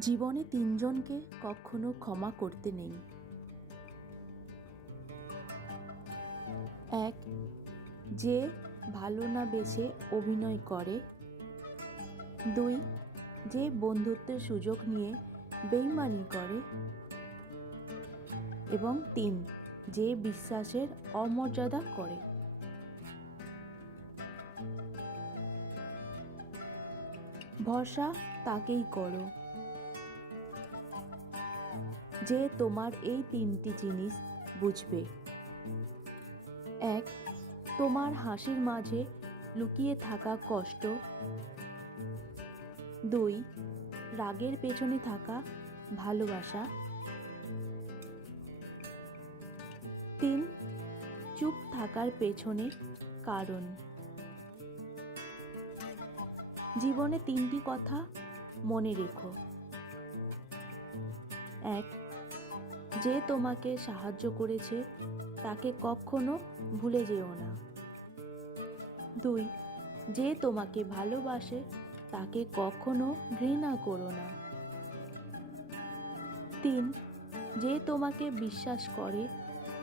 জীবনে তিনজনকে কখনো ক্ষমা করতে নেই। এক, যে ভালো না বেছে অভিনয় করে। দুই, যে বন্ধুত্বের সুযোগ নিয়ে বেইমানি করে। এবং তিন, যে বিশ্বাসের অমর্যাদা করে। ভরসা তাকেই করো। যে তোমার এই তিনটি জিনিস বুঝবে। এক, তোমার হাসির মাঝে লুকিয়ে থাকা কষ্ট। দুই, রাগের পেছনে থাকা ভালোবাসা। তিন, চুপ থাকার পেছনে কারণ। জীবনে তিনটি কথা মনে রেখো। এক যে তোমাকে সাহায্য করেছে, তাকে কখনো ভুলে যেও না। দুই, যে তোমাকে ভালোবাসে, তাকে কখনো ঘৃণা করো না। তিন, যে তোমাকে বিশ্বাস করে,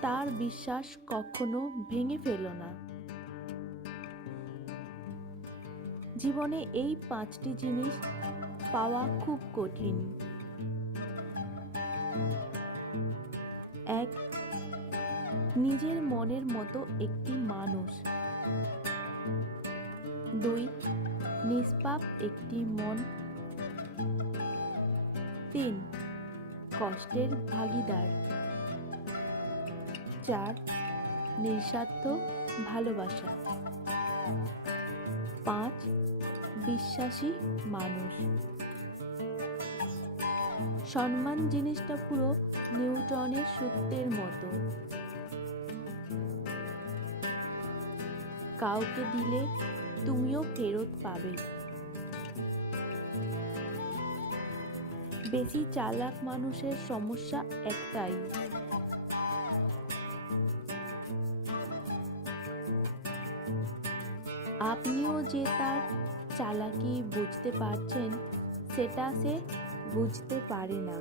তার বিশ্বাস কখনো ভেঙে ফেলো না। জীবনে এই পাঁচটি জিনিস পাওয়া খুব কঠিন। এক নিজের মনের মতো একটি মানুষ। দুই, নিষ্পাপ একটি মন। তিন, কষ্টের ভাগিদার। চার, নিঃস্বার্থ ভালোবাসা। পাঁচ, বিশ্বাসী মানুষ। সম্মান জিনিসটা পুরো নিউটনের সূত্রের মতো। কাউকে দিলে তুমিও ফেরত পাবে। বেশি চালাক মানুষের সমস্যা একটাই। আপনিও যে তার চালাকি বুঝতে পারছেন, সেটা সে বুঝতে পারে না।